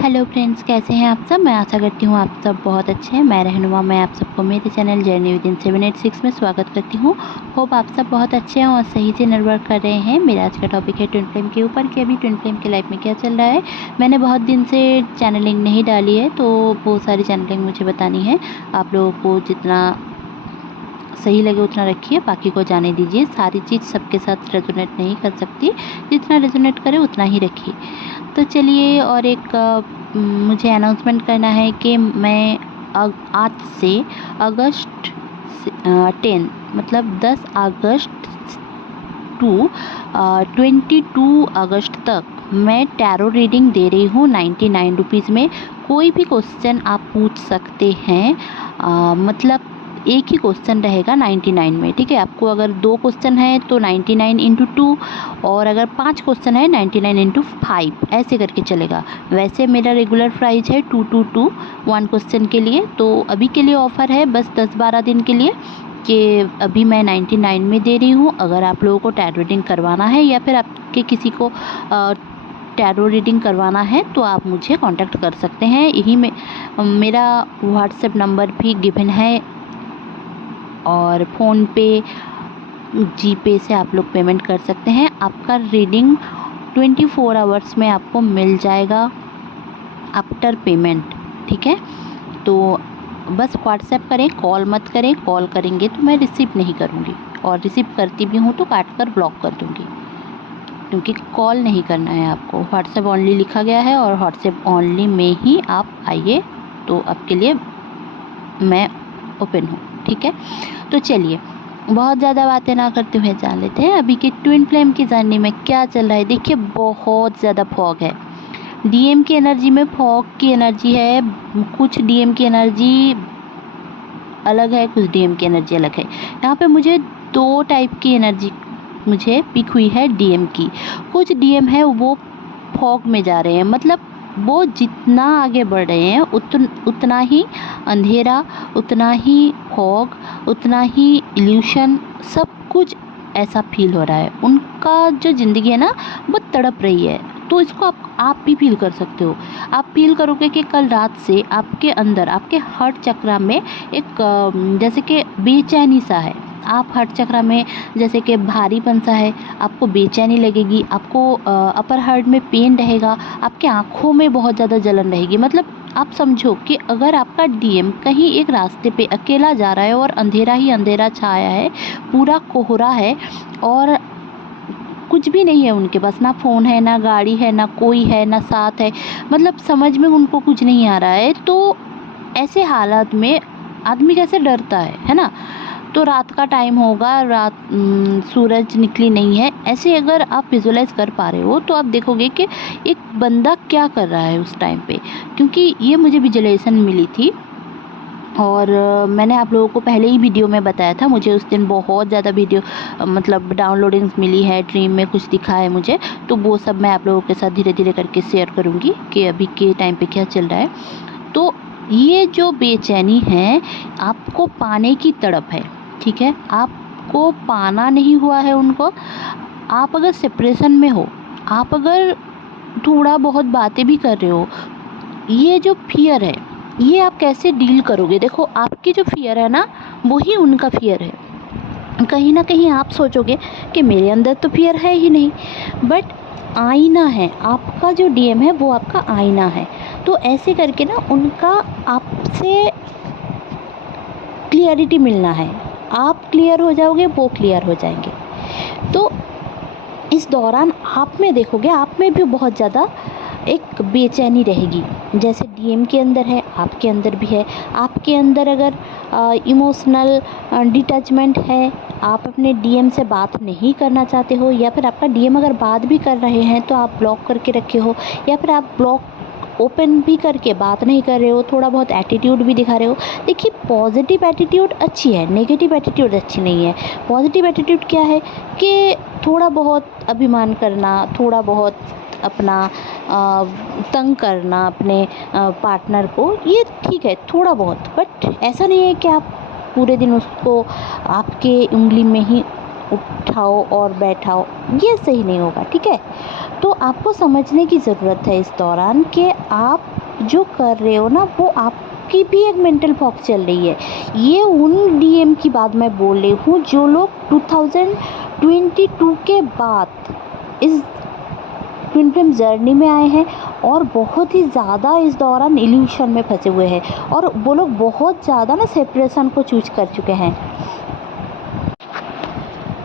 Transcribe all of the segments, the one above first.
Hello friends, कैसे हैं आप सब। मैं आशा करती हूँ आप सब बहुत अच्छे हैं। मैं रहनुमा, मैं आप सबको मेरे चैनल जर्नी विद इन 786 में स्वागत करती हूँ। होप आप सब बहुत अच्छे हैं और सही से निर्भर कर रहे हैं। मेरा आज का टॉपिक है ट्विन फ्लेम के ऊपर कि अभी ट्विन फ्लेम की लाइफ में क्या चल रहा है। मैंने बहुत दिन से चैनलिंग नहीं डाली है, तो वो सारी चैनलिंग मुझे बतानी है। आप लोगों को जितना सही लगे उतना रखिए, बाकी को जाने दीजिए। सारी चीज़ सबके साथ रेजोनेट नहीं कर सकती, जितना रेजोनेट करे उतना ही रखिए। तो चलिए, और एक मुझे अनाउंसमेंट करना है कि मैं आज से अगस्त 10 मतलब 10 अगस्त टू 22 अगस्त तक मैं टैरो रीडिंग दे रही हूँ 99 रुपीज़ में। कोई भी क्वेश्चन आप पूछ सकते हैं, मतलब एक ही क्वेश्चन रहेगा 99 में, ठीक है। आपको अगर 2 क्वेश्चन है तो 99 इंटू 2, और अगर 5 क्वेश्चन है 99 इंटू 5, ऐसे करके चलेगा। वैसे मेरा रेगुलर प्राइस है 222 1 क्वेश्चन के लिए। तो अभी के लिए ऑफ़र है बस 10-12 दिन के लिए, कि अभी मैं 99 में दे रही हूँ। अगर आप लोगों को टैरो रीडिंग करवाना है या फिर आपके किसी को टैरो रीडिंग करवाना है तो आप मुझे कांटेक्ट कर सकते हैं। यही में मेरा व्हाट्सएप नंबर भी गिवन है, और फ़ोन पे, जीपे से आप लोग पेमेंट कर सकते हैं। आपका रीडिंग 24 आवर्स में आपको मिल जाएगा आफ्टर पेमेंट, ठीक है। तो बस व्हाट्सएप करें, कॉल मत करें। कॉल करेंगे तो मैं रिसीव नहीं करूँगी, और रिसीव करती भी हूँ तो काट कर ब्लॉक कर दूँगी, क्योंकि कॉल नहीं करना है आपको। व्हाट्सएप ओनली लिखा गया है, और व्हाट्सएप ओनली में ही आप आइए, तो आपके लिए मैं ओपन हूँ, ठीक है। तो चलिए, बहुत ज़्यादा बातें ना करते हुए जान लेते हैं अभी की ट्विन फ्लेम की जर्नी में क्या चल रहा है। देखिए, बहुत ज़्यादा फॉग है। डीएम की एनर्जी में फॉग की एनर्जी है। कुछ डीएम की एनर्जी अलग है, कुछ डीएम की एनर्जी अलग है। यहाँ पे मुझे 2 टाइप की एनर्जी मुझे पिक हुई है डीएम की। कुछ डीएम है वो फॉग में जा रहे हैं, मतलब वो जितना आगे बढ़ रहे हैं उतना ही अंधेरा, उतना ही फॉग, उतना ही इल्यूशन, सब कुछ ऐसा फील हो रहा है। उनका जो ज़िंदगी है ना, वो तड़प रही है। तो इसको आप भी फील कर सकते हो। आप फील करोगे कि कल रात से आपके अंदर, आपके हार्ट चक्रा में एक जैसे कि बेचैनी सा है। आप हार्ट चक्रा में जैसे कि भारीपन सा है, आपको बेचैनी लगेगी, आपको अपर हार्ट में पेन रहेगा, आपके आँखों में बहुत ज़्यादा जलन रहेगी। मतलब आप समझो कि अगर आपका डीएम कहीं एक रास्ते पे अकेला जा रहा है और अंधेरा ही अंधेरा छाया है, पूरा कोहरा है, और कुछ भी नहीं है उनके पास, ना फ़ोन है, ना गाड़ी है, ना कोई है, ना साथ है, मतलब समझ में उनको कुछ नहीं आ रहा है। तो ऐसे हालात में आदमी कैसे डरता है ना। तो रात का टाइम होगा, सूरज निकली नहीं है, ऐसे अगर आप विजुलाइज़ कर पा रहे हो तो आप देखोगे कि एक बंदा क्या कर रहा है उस टाइम पे, क्योंकि ये मुझे विजुलाइजेशन मिली थी। और मैंने आप लोगों को पहले ही वीडियो में बताया था, मुझे उस दिन बहुत ज़्यादा वीडियो मतलब डाउनलोडिंग्स मिली है, ड्रीम में कुछ दिखा है मुझे। तो वो सब मैं आप लोगों के साथ धीरे धीरे करके शेयर करूँगी कि अभी के टाइम पे क्या चल रहा है। तो ये जो बेचैनी है, आपको पाने की तड़प है, ठीक है। आपको पाना नहीं हुआ है उनको। आप अगर सेपरेशन में हो, आप अगर थोड़ा बहुत बातें भी कर रहे हो, ये जो फियर है, ये आप कैसे डील करोगे। देखो, आपकी जो फियर है ना, वही उनका फियर है। कहीं ना कहीं आप सोचोगे कि मेरे अंदर तो फियर है ही नहीं, बट आईना है आपका। जो डीएम है वो आपका आईना है। तो ऐसे करके ना उनका आपसे क्लियरिटी मिलना है। आप क्लियर हो जाओगे, वो क्लियर हो जाएंगे। तो इस दौरान आप में देखोगे, आप में भी बहुत ज़्यादा एक बेचैनी रहेगी। जैसे डीएम के अंदर है, आपके अंदर भी है। आपके अंदर अगर इमोशनल डिटैचमेंट है, आप अपने डीएम से बात नहीं करना चाहते हो, या फिर आपका डीएम अगर बात भी कर रहे हैं तो आप ब्लॉक करके रखे हो, या फिर आप ब्लॉक ओपन भी करके बात नहीं कर रहे हो, थोड़ा बहुत एटीट्यूड भी दिखा रहे हो। देखिए, पॉजिटिव एटीट्यूड अच्छी है, नेगेटिव एटीट्यूड अच्छी नहीं है। पॉजिटिव एटीट्यूड क्या है कि थोड़ा बहुत अभिमान करना, थोड़ा बहुत अपना तंग करना अपने पार्टनर को, ये ठीक है थोड़ा बहुत। बट ऐसा नहीं है कि आप पूरे दिन उसको आपके उंगली में ही उठाओ और बैठाओ, ये सही नहीं होगा, ठीक है। तो आपको समझने की ज़रूरत है इस दौरान कि आप जो कर रहे हो ना वो आपकी भी एक मेंटल ब्लॉक चल रही है। ये उन डीएम की बात मैं बोल रही हूँ जो लोग 2022 के बाद इस ट्विन फ्लेम जर्नी में आए हैं और बहुत ही ज़्यादा इस दौरान इल्यूशन में फंसे हुए हैं, और वो लोग बहुत ज़्यादा ना सेपरेशन को चूज कर चुके हैं।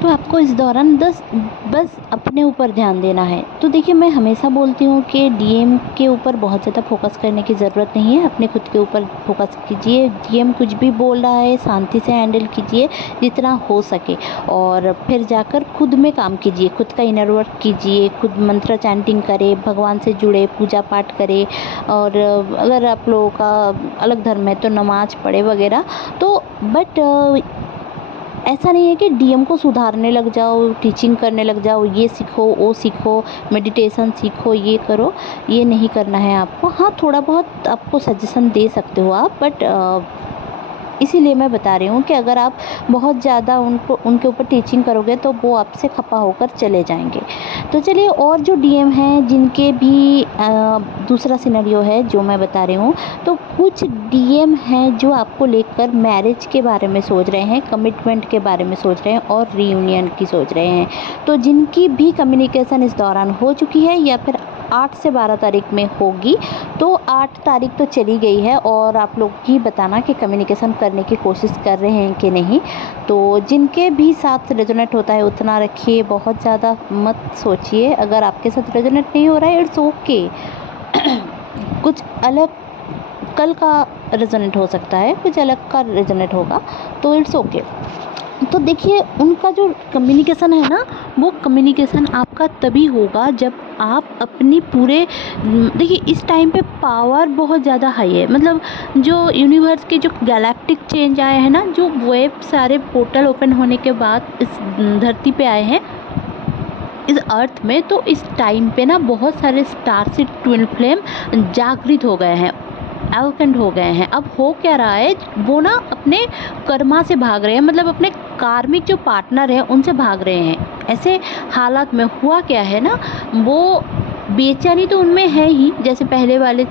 तो आपको इस दौरान बस अपने ऊपर ध्यान देना है। तो देखिए, मैं हमेशा बोलती हूँ कि डीएम के ऊपर बहुत ज़्यादा फोकस करने की ज़रूरत नहीं है, अपने खुद के ऊपर फोकस कीजिए। डीएम कुछ भी बोल रहा है शांति से हैंडल कीजिए जितना हो सके, और फिर जाकर खुद में काम कीजिए, खुद का इनर वर्क कीजिए, खुद मंत्र चैंटिंग करें, भगवान से जुड़े, पूजा पाठ करें, और अगर आप लोगों का अलग धर्म है तो नमाज़ पढ़े वगैरह। तो बट ऐसा नहीं है कि डीएम को सुधारने लग जाओ, टीचिंग करने लग जाओ, ये सीखो, वो सीखो, मेडिटेशन सीखो, ये करो, ये नहीं करना है आपको। हाँ, थोड़ा बहुत आपको सजेशन दे सकते हो आप, बट इसीलिए मैं बता रही हूँ कि अगर आप बहुत ज़्यादा उनके ऊपर टीचिंग करोगे तो वो आपसे खफा होकर चले जाएंगे। तो चलिए, और जो डीएम हैं जिनके भी दूसरा सिनेरियो है जो मैं बता रही हूँ, तो कुछ डीएम हैं जो आपको लेकर मैरिज के बारे में सोच रहे हैं, कमिटमेंट के बारे में सोच रहे हैं और रीयूनियन की सोच रहे हैं। तो जिनकी भी कम्युनिकेशन इस दौरान हो चुकी है या फिर 8 से 12 तारीख में होगी, तो 8 तारीख तो चली गई है, और आप लोग ही बताना कि कम्युनिकेशन करने की कोशिश कर रहे हैं कि नहीं। तो जिनके भी साथ रेजोनेट होता है उतना रखिए, बहुत ज़्यादा मत सोचिए। अगर आपके साथ रेजोनेट नहीं हो रहा है, इट्स ओके। कुछ अलग कल का रेजोनेट हो सकता है, कुछ अलग का रेजोनेट होगा, तो इट्स ओके। तो देखिए, उनका जो कम्युनिकेशन है ना, वो कम्युनिकेशन आपका तभी होगा जब आप अपनी पूरे देखिए, इस टाइम पे पावर बहुत ज़्यादा हाई है। मतलब जो यूनिवर्स के जो गैलेक्टिक चेंज आए हैं ना, जो वेब सारे पोर्टल ओपन होने के बाद इस धरती पे आए हैं, इस अर्थ में, तो इस टाइम पे ना बहुत सारे स्टार से ट्विन फ्लेम जागृत हो गए हैं, एवकेंट हो गए हैं। अब हो क्या रहा है, वो ना अपने कर्मा से भाग रहे हैं, मतलब अपने कार्मिक जो पार्टनर है उनसे भाग रहे हैं। ऐसे हालात में हुआ क्या है ना, वो बेचैनी तो उनमें है ही, जैसे पहले वाले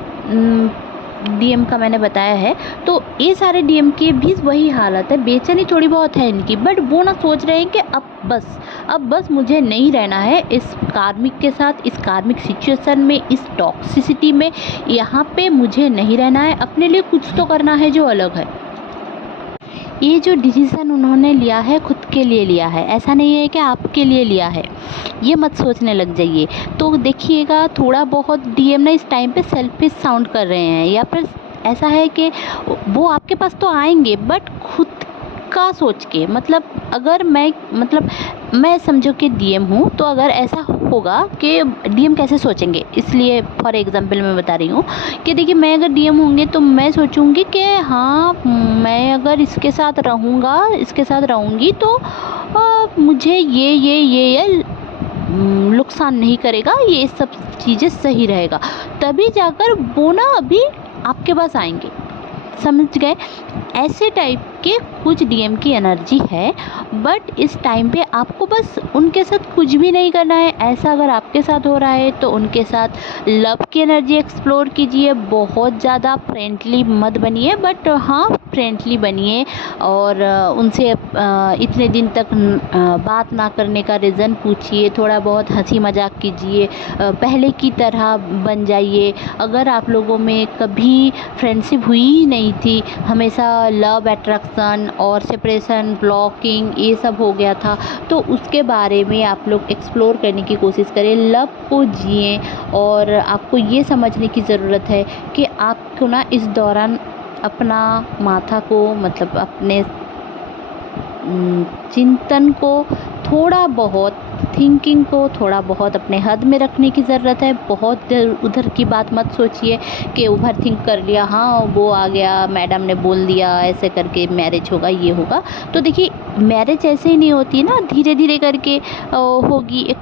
डीएम का मैंने बताया है। तो ये सारे डीएम की भी वही हालत है, बेचैनी थोड़ी बहुत है इनकी, बट वो ना सोच रहे हैं कि अब बस मुझे नहीं रहना है इस कार्मिक के साथ, इस कार्मिक सिचुएशन में, इस टॉक्सिसिटी में, यहाँ पे मुझे नहीं रहना है, अपने लिए कुछ तो करना है जो अलग है। ये जो डिसीज़न उन्होंने लिया है खुद के लिए लिया है, ऐसा नहीं है कि आपके लिए लिया है, ये मत सोचने लग जाइए। तो देखिएगा, थोड़ा बहुत डीएम ना इस टाइम पे सेल्फिश साउंड कर रहे हैं, या फिर ऐसा है कि वो आपके पास तो आएंगे बट खुद का सोच के, मतलब अगर मैं समझो कि डीएम हूँ, तो अगर ऐसा होगा कि डीएम कैसे सोचेंगे, इसलिए फॉर एग्जांपल मैं बता रही हूँ कि देखिए, मैं अगर डीएम होंगे तो मैं सोचूंगी कि हाँ, मैं अगर इसके साथ रहूँगी तो मुझे ये नुकसान नहीं करेगा, ये सब चीज़ें सही रहेगा, तभी जाकर वो ना अभी आपके पास आएंगे। समझ गए? ऐसे टाइप के कुछ डीएम की एनर्जी है, बट इस टाइम पे आपको बस उनके साथ कुछ भी नहीं करना है। ऐसा अगर आपके साथ हो रहा है तो उनके साथ लव की एनर्जी एक्सप्लोर कीजिए, बहुत ज़्यादा फ्रेंडली मत बनिए, बट हाँ, फ्रेंडली बनिए, और उनसे इतने दिन तक बात ना करने का रीज़न पूछिए, थोड़ा बहुत हंसी मजाक कीजिए, पहले की तरह बन जाइए। अगर आप लोगों में कभी फ्रेंडशिप हुई ही नहीं थी, हमेशा लव अट्रैक्शन और सेपरेशन, ब्लॉकिंग, ये सब हो गया था, तो उसके बारे में आप लोग एक्सप्लोर करने की कोशिश करें, लव को जिए। और आपको ये समझने की ज़रूरत है कि आपको ना इस दौरान अपना माथा को, मतलब अपने चिंतन को थोड़ा बहुत, थिंकिंग को थोड़ा बहुत अपने हद में रखने की ज़रूरत है। बहुत उधर की बात मत सोचिए कि ओवर थिंक कर लिया, हाँ वो आ गया, मैडम ने बोल दिया ऐसे करके मैरिज होगा, ये होगा। तो देखिए, मैरिज ऐसे ही नहीं होती ना, धीरे धीरे करके होगी,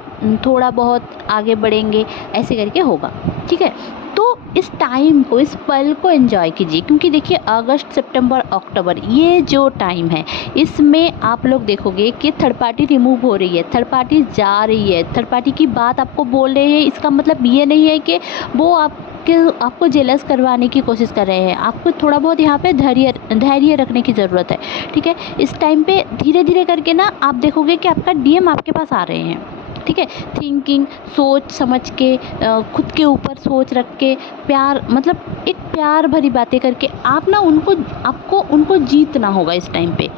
थोड़ा बहुत आगे बढ़ेंगे, ऐसे करके होगा, ठीक है। तो इस टाइम को, इस पल को एंजॉय कीजिए, क्योंकि देखिए अगस्त सितंबर अक्टूबर ये जो टाइम है, इसमें आप लोग देखोगे कि थर्ड पार्टी रिमूव हो रही है, थर्ड पार्टी जा रही है, थर्ड पार्टी की बात आपको बोल रहे हैं। इसका मतलब ये नहीं है कि वो आपको जेलस करवाने की कोशिश कर रहे हैं। आपको थोड़ा बहुत यहाँ पे धैर्य रखने की ज़रूरत है, ठीक है। इस टाइम पे धीरे धीरे करके ना आप देखोगे कि आपका डीएम आपके पास आ रहे हैं, ठीक है। थिंकिंग, सोच समझ के, खुद के ऊपर सोच रख के, प्यार, मतलब एक प्यार भरी बातें करके आप ना आपको उनको जीतना होगा इस टाइम पे।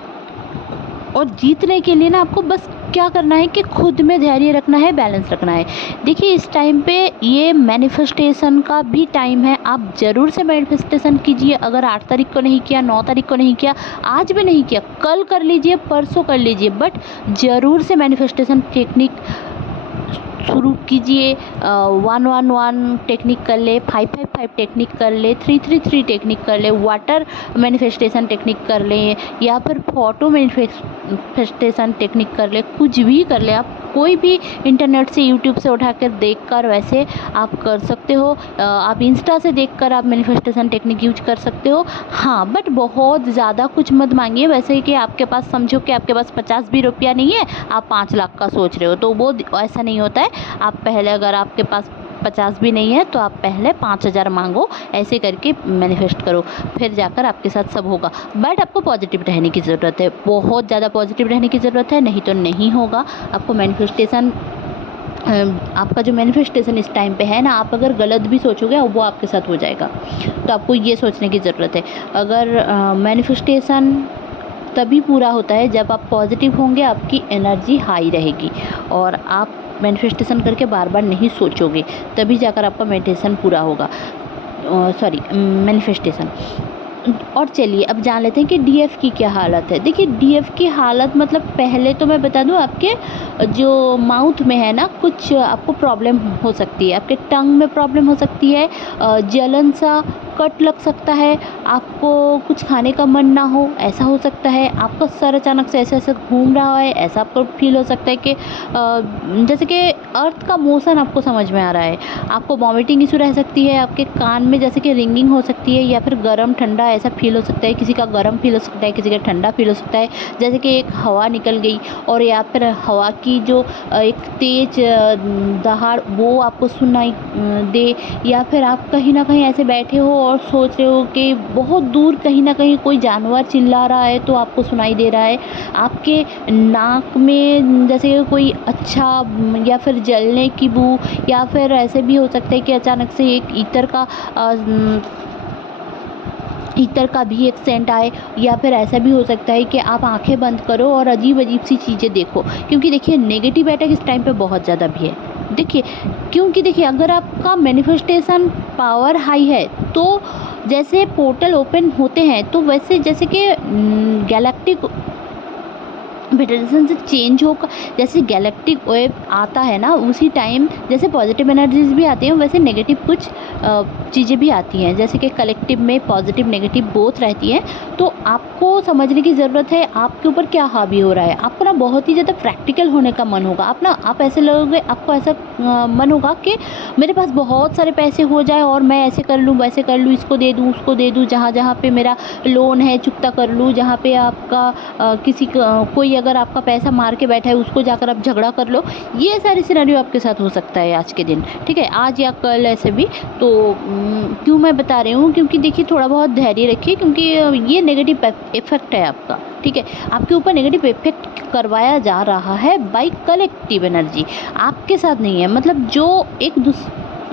और जीतने के लिए ना आपको बस क्या करना है कि खुद में धैर्य रखना है, बैलेंस रखना है। देखिए इस टाइम पे ये मैनिफेस्टेशन का भी टाइम है। आप ज़रूर से मैनिफेस्टेशन कीजिए। अगर 8 तारीख को नहीं किया, 9 तारीख को नहीं किया, आज भी नहीं किया, कल कर लीजिए, परसों कर लीजिए, बट ज़रूर से मैनिफेस्टेशन टेक्निक शुरू कीजिए। 111 टेक्निक कर ले, 555 टेक्निक कर ले, 333 टेक्निक कर ले, वाटर मैनिफेस्टेशन टेक्निक कर लें, या फिर फोटो मैनिफेस्टेशन टेक्निक कर ले। कुछ भी कर ले, आप कोई भी इंटरनेट से, यूट्यूब से उठा कर देख कर वैसे आप कर सकते हो। आप इंस्टा से देख कर आप मैनिफेस्टेशन टेक्निक यूज कर सकते हो। हाँ, बट बहुत ज़्यादा कुछ मत मांगिए। वैसे कि आपके पास, समझो कि आपके पास 50 भी रुपया नहीं है, आप 5 लाख का सोच रहे हो, तो वो ऐसा नहीं होता है। आप पहले, अगर आपके पास 50 भी नहीं है तो आप पहले 5000 मांगो, ऐसे करके मैनिफेस्ट करो, फिर जाकर आपके साथ सब होगा। बट आपको पॉजिटिव रहने की ज़रूरत है, बहुत ज़्यादा पॉजिटिव रहने की ज़रूरत है, नहीं तो नहीं होगा। आपको मैनिफेस्टेशन, आपका जो मैनिफेस्टेशन इस टाइम पे है ना, आप अगर गलत भी सोचोगे वो आपके साथ हो जाएगा। तो आपको ये सोचने की ज़रूरत है। अगर मैनिफेस्टेशन तभी पूरा होता है जब आप पॉजिटिव होंगे, आपकी एनर्जी हाई रहेगी और आप मैनिफेस्टेशन करके बार बार नहीं सोचोगे, तभी जाकर आपका मेडिटेशन पूरा होगा, सॉरी मैनिफेस्टेशन। और चलिए अब जान लेते हैं कि डीएफ की क्या हालत है। देखिए डीएफ की हालत, मतलब पहले तो मैं बता दूं, आपके जो माउथ में है ना, कुछ आपको प्रॉब्लम हो सकती है, आपके टंग में प्रॉब्लम हो सकती है, जलन सा, कट लग सकता है, आपको कुछ खाने का मन ना हो, ऐसा हो सकता है। आपका सर अचानक से ऐसे ऐसे घूम रहा है, ऐसा आपको फील हो सकता है कि जैसे कि अर्थ का मोशन आपको समझ में आ रहा है। आपको वॉमिटिंग इशू रह सकती है, आपके कान में जैसे कि रिंगिंग हो सकती है, या फिर गर्म ठंडा ऐसा फील हो सकता है। किसी का गर्म फील हो सकता है, किसी का ठंडा फील हो सकता है, जैसे कि एक हवा निकल गई, और या फिर हवा की जो एक तेज दहाड़ वो आपको सुनाई दे, या फिर आप कहीं ना कहीं ऐसे बैठे हो और सोच रहे हो कि बहुत दूर कहीं ना कहीं कोई जानवर चिल्ला रहा है तो आपको सुनाई दे रहा है। आपके नाक में जैसे कोई अच्छा या फिर जलने की बू, या फिर ऐसे भी हो सकता है कि अचानक से एक इत्र का भी एक सेंट आए, या फिर ऐसा भी हो सकता है कि आप आंखें बंद करो और अजीब अजीब सी चीज़ें देखो। क्योंकि देखिए नेगेटिव अटैक इस टाइम पे बहुत ज़्यादा भी है। देखिए क्योंकि देखिए अगर आपका मैनिफेस्टेशन पावर हाई है तो जैसे पोर्टल ओपन होते हैं, तो वैसे जैसे कि गैलेक्टिक वाइब्रेशन से चेंज होकर, जैसे गैलेक्टिक वेव आता है ना, उसी टाइम जैसे पॉजिटिव एनर्जीज भी आती हैं, वैसे नेगेटिव कुछ चीज़ें भी आती हैं, जैसे कि कलेक्टिव में पॉजिटिव नेगेटिव बोथ रहती हैं। तो आपको समझने की ज़रूरत है आपके ऊपर क्या हावी हो रहा है। आपको ना बहुत ही ज़्यादा प्रैक्टिकल होने का मन होगा। आप ऐसे लोगे, आपको ऐसा मन होगा कि मेरे पास बहुत सारे पैसे हो जाए और मैं ऐसे कर लूँ, वैसे कर लूँ, इसको दे दूँ, उसको दे दूँ, जहाँ जहाँ पे मेरा लोन है चुकता कर लूँ, जहाँ पे आपका कोई अगर आपका पैसा मार के बैठा है उसको जाकर आप झगड़ा कर लो। ये सारी सिनेरियो आपके साथ हो सकता है आज के दिन, ठीक है, आज या कल ऐसे भी। तो क्यों मैं बता रही हूँ, क्योंकि देखिए थोड़ा बहुत धैर्य रखिए, क्योंकि ये नेगेटिव इफेक्ट है आपका, ठीक है। आपके ऊपर नेगेटिव इफेक्ट करवाया जा रहा है बाय कलेक्टिव एनर्जी, आपके साथ नहीं है। मतलब जो एक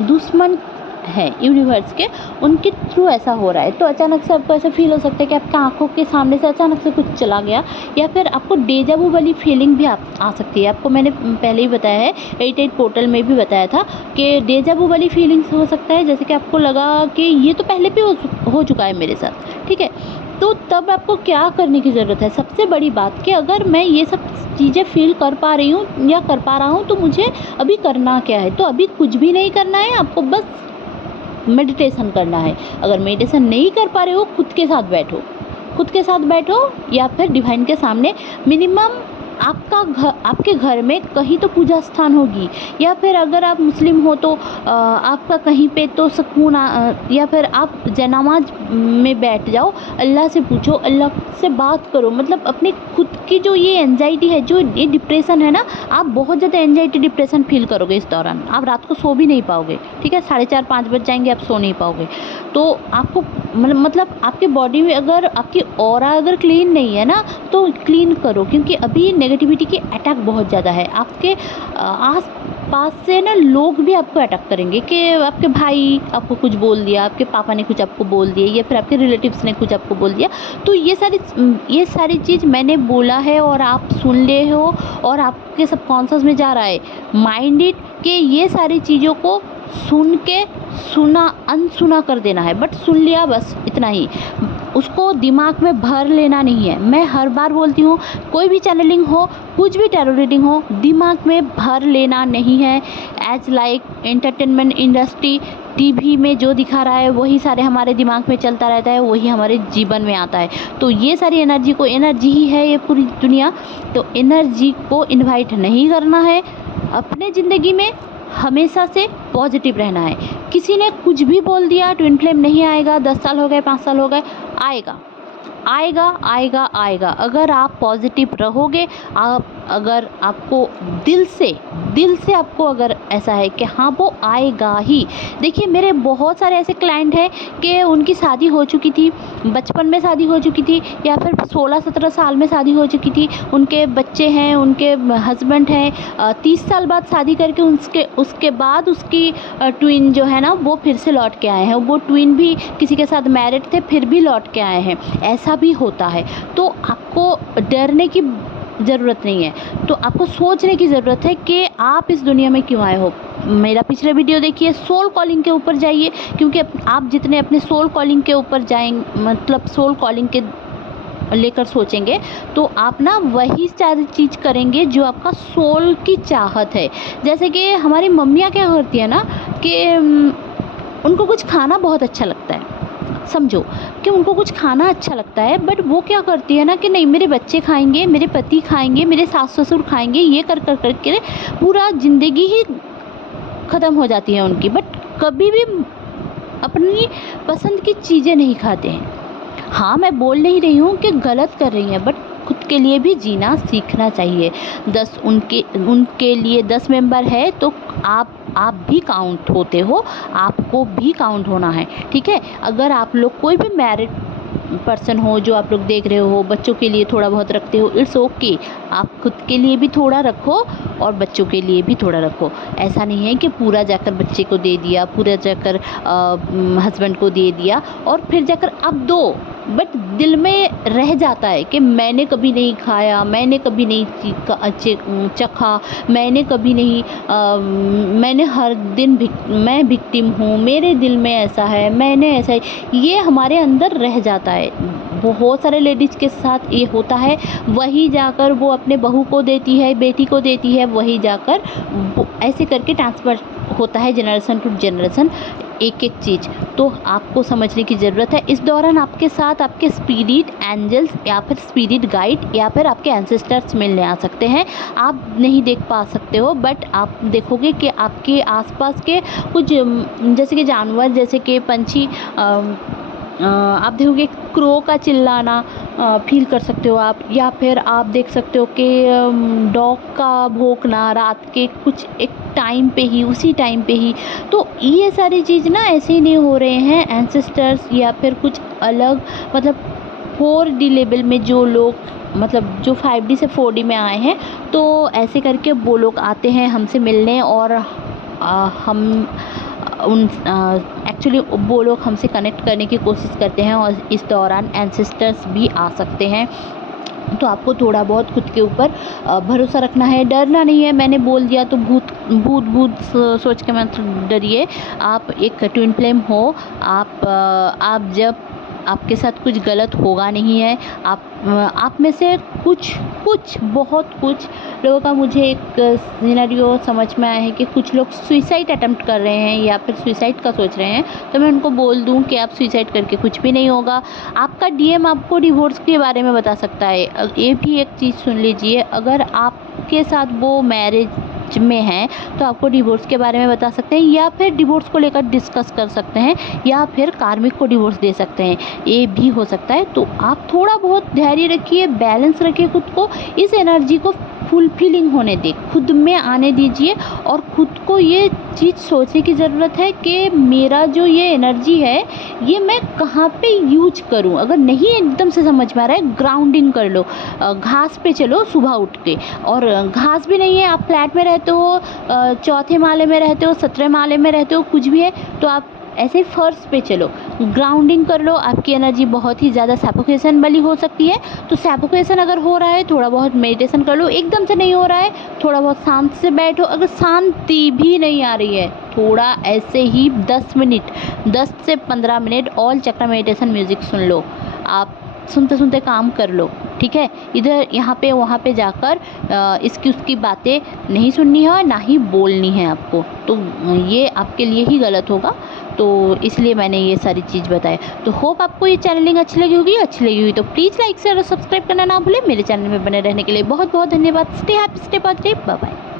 दुश्मन है यूनिवर्स के, उनके थ्रू ऐसा हो रहा है। तो अचानक से आपको ऐसा फील हो सकता है कि आपकी आंखों के सामने से अचानक से कुछ चला गया, या फिर आपको डेजावू वाली फीलिंग भी आ सकती है। आपको मैंने पहले ही बताया है, 88 पोर्टल में भी बताया था कि डेजावू वाली फीलिंग्स हो सकता है, जैसे कि आपको लगा कि ये तो पहले भी हो चुका है मेरे साथ, ठीक है। तो तब आपको क्या करने की ज़रूरत है, सबसे बड़ी बात कि अगर मैं ये सब चीज़ें फील कर पा रही हूँ या कर पा रहा हूँ, तो मुझे अभी करना क्या है। तो अभी कुछ भी नहीं करना है, आपको बस मेडिटेशन करना है। अगर मेडिटेशन नहीं कर पा रहे हो, खुद के साथ बैठो, या फिर डिवाइन के सामने मिनिमम आपके घर में कहीं तो पूजा स्थान होगी, या फिर अगर आप मुस्लिम हो तो आपका कहीं पे तो सुकून या फिर आप जयनमाज में बैठ जाओ, अल्लाह से पूछो, अल्लाह से बात करो। मतलब अपने खुद की जो ये एंजाइटी है, जो ये डिप्रेशन है ना, आप बहुत ज़्यादा एंजाइटी डिप्रेशन फील करोगे इस दौरान। आप रात को सो भी नहीं पाओगे, ठीक है, 4:30-5 बज जाएंगे, आप सो नहीं पाओगे। तो आपको मतलब आपके बॉडी में अगर आपकी ऑरा अगर क्लीन नहीं है ना, तो क्लीन करो, क्योंकि अभी नेगेटिविटी की अटैक बहुत ज़्यादा है। आपके आस पास से ना लोग भी आपको अटैक करेंगे कि आपके भाई आपको कुछ बोल दिया, आपके पापा ने कुछ आपको बोल दिया, या फिर आपके रिलेटिव्स ने कुछ आपको बोल दिया। तो ये सारी चीज़ मैंने बोला है और आप सुन ले हो, और आपके सबकॉन्शियस में जा रहा है, माइंड इट, कि ये सारी चीज़ों को सुन के अनसुना कर देना है। बट सुन लिया, बस इतना ही, उसको दिमाग में भर लेना नहीं है। मैं हर बार बोलती हूँ, कोई भी चैनलिंग हो, कुछ भी टैरो रीडिंग हो, दिमाग में भर लेना नहीं है। As like entertainment industry, TV में जो दिखा रहा है वही सारे हमारे दिमाग में चलता रहता है, वही हमारे जीवन में आता है। तो ये सारी एनर्जी ही है ये पूरी दुनिया। तो एनर्जी को इन्वाइट नहीं करना है। अपने ज़िंदगी में हमेशा से पॉजिटिव रहना है। किसी ने कुछ भी बोल दिया, ट्विन फ्लेम नहीं आएगा, 10 साल हो गए, 5 साल हो गए, आएगा आएगा आएगा आएगा। अगर आप पॉजिटिव रहोगे, अगर आपको दिल से आपको अगर ऐसा है कि हाँ वो आएगा ही। देखिए, मेरे बहुत सारे ऐसे क्लाइंट हैं कि उनकी शादी हो चुकी थी, बचपन में शादी हो चुकी थी, या फिर 16-17 साल में शादी हो चुकी थी, उनके बच्चे हैं, उनके हस्बैंड हैं, 30 साल बाद शादी करके उसके बाद उसकी ट्विन जो है ना, वो फिर से लौट के आए हैं। वो ट्विन भी किसी के साथ मैरिड थे, फिर भी लौट के आए हैं। ऐसा भी होता है। तो आपको डरने की ज़रूरत नहीं है, तो आपको सोचने की ज़रूरत है कि आप इस दुनिया में क्यों आए हो। मेरा पिछला वीडियो देखिए, सोल कॉलिंग के ऊपर जाइए, क्योंकि आप जितने अपने सोल कॉलिंग के ऊपर जाएंगे, मतलब सोल कॉलिंग के लेकर सोचेंगे, तो आप ना वही सारी चीज़ करेंगे जो आपका सोल की चाहत है। जैसे कि हमारी मम्मियाँ क्या करती है ना, कि उनको कुछ खाना बहुत अच्छा लगता है, समझो कि उनको कुछ खाना अच्छा लगता है, बट वो क्या करती है ना कि नहीं, मेरे बच्चे खाएंगे, मेरे पति खाएंगे, मेरे सास ससुर खाएंगे, ये कर कर करके पूरा ज़िंदगी ही ख़त्म हो जाती है उनकी। बट कभी भी अपनी पसंद की चीज़ें नहीं खाते हैं। हाँ, मैं बोल नहीं रही हूँ कि गलत कर रही हैं, बट खुद के लिए भी जीना सीखना चाहिए। 10 उनके लिए 10 मेंबर है, तो आप भी काउंट होते हो, आपको भी काउंट होना है, ठीक है। अगर आप लोग कोई भी मैरिड पर्सन हो, जो आप लोग देख रहे हो, बच्चों के लिए थोड़ा बहुत रखते हो, इट्स ओके। आप खुद के लिए भी थोड़ा रखो और बच्चों के लिए भी थोड़ा रखो। ऐसा नहीं है कि पूरा जाकर बच्चे को दे दिया, पूरा जाकर हस्बैंड को दे दिया और फिर जाकर अब दो। बट दिल में रह जाता है कि मैंने कभी नहीं खाया, मैंने कभी नहीं चखा, मैंने कभी नहीं मैंने हर दिन मैं विक्टिम हूँ, मेरे दिल में ऐसा है, मैंने ऐसा है, ये हमारे अंदर रह जाता है। बहुत सारे लेडीज़ के साथ ये होता है। वही जाकर वो अपने बहू को देती है, बेटी को देती है, वही जाकर ऐसे करके ट्रांसफ़र होता है जनरेशन टू जनरेशन, एक एक चीज़। तो आपको समझने की ज़रूरत है। इस दौरान आपके साथ आपके स्पिरिट एंजल्स या फिर स्पिरिट गाइड या फिर आपके एंसेस्टर्स मिलने आ सकते हैं। आप नहीं देख पा सकते हो, बट आप देखोगे कि आपके आसपास के कुछ जैसे कि जानवर, जैसे कि पंछी, आप देखोगे क्रो का चिल्लाना फील कर सकते हो आप, या फिर आप देख सकते हो कि डॉग का भौंकना रात के कुछ एक टाइम पे ही, उसी टाइम पे ही। तो ये सारी चीज़ ना ऐसे ही नहीं हो रहे हैं। एंसेस्टर्स या फिर कुछ अलग, मतलब 4D लेवल में जो लोग, मतलब जो 5D से 4D में आए हैं, तो ऐसे करके वो लोग आते हैं हमसे मिलने, और हम एक्चुअली वो लोग हमसे कनेक्ट करने की कोशिश करते हैं, और इस दौरान एंसेस्टर्स भी आ सकते हैं। तो आपको थोड़ा बहुत खुद के ऊपर भरोसा रखना है, डरना नहीं है। मैंने बोल दिया तो भूत सोच के मत डरिए। आप एक ट्विन फ्लेम हो। आप जब आपके साथ कुछ गलत होगा नहीं है। आप में से बहुत कुछ लोगों का मुझे एक सिनेरियो समझ में आया है कि कुछ लोग सुसाइड अटेम्प्ट कर रहे हैं या फिर सुसाइड का सोच रहे हैं, तो मैं उनको बोल दूं कि आप सुसाइड करके कुछ भी नहीं होगा। आपका डीएम आपको डिवोर्स के बारे में बता सकता है। ये भी एक चीज़ सुन लीजिए, अगर आपके साथ वो मैरिज में हैं तो आपको डिवोर्स के बारे में बता सकते हैं, या फिर डिवोर्स को लेकर डिस्कस कर सकते हैं, या फिर कार्मिक को डिवोर्स दे सकते हैं, ये भी हो सकता है। तो आप थोड़ा बहुत धैर्य रखिए, बैलेंस रखिए खुद को, इस एनर्जी को फुलफिलिंग होने दें, खुद में आने दीजिए और खुद को ये चीज़ सोचने की ज़रूरत है कि मेरा जो ये एनर्जी है ये मैं कहाँ पे यूज करूँ। अगर नहीं एकदम से समझ में आ रहा है, ग्राउंडिंग कर लो, घास पे चलो सुबह उठ के, और घास भी नहीं है, आप फ्लैट में रहते हो, चौथे माले में रहते हो, 17वें माले में रहते हो, कुछ भी है, तो आप ऐसे फर्श पे चलो, ग्राउंडिंग कर लो। आपकी एनर्जी बहुत ही ज़्यादा सैफोकेशन वाली हो सकती है, तो सैफोकेशन अगर हो रहा है थोड़ा बहुत मेडिटेशन कर लो। एकदम से नहीं हो रहा है, थोड़ा बहुत शांत से बैठो। अगर शांति भी नहीं आ रही है, थोड़ा ऐसे ही 10 मिनट, 10 से 15 मिनट ऑल चक्र मेडिटेशन म्यूज़िक सुन लो। आप सुनते सुनते काम कर लो, ठीक है। इधर यहाँ पे वहाँ पे जाकर इसकी उसकी बातें नहीं सुननी है और ना ही बोलनी है आपको, तो ये आपके लिए ही गलत होगा। तो इसलिए मैंने ये सारी चीज़ बताई। तो होप आपको ये चैनलिंग अच्छी लगी होगी, तो प्लीज़ लाइक शेयर और सब्सक्राइब करना ना भूलें। मेरे चैनल में बने रहने के लिए बहुत बहुत धन्यवाद। Stay happy, stay positive, bye bye.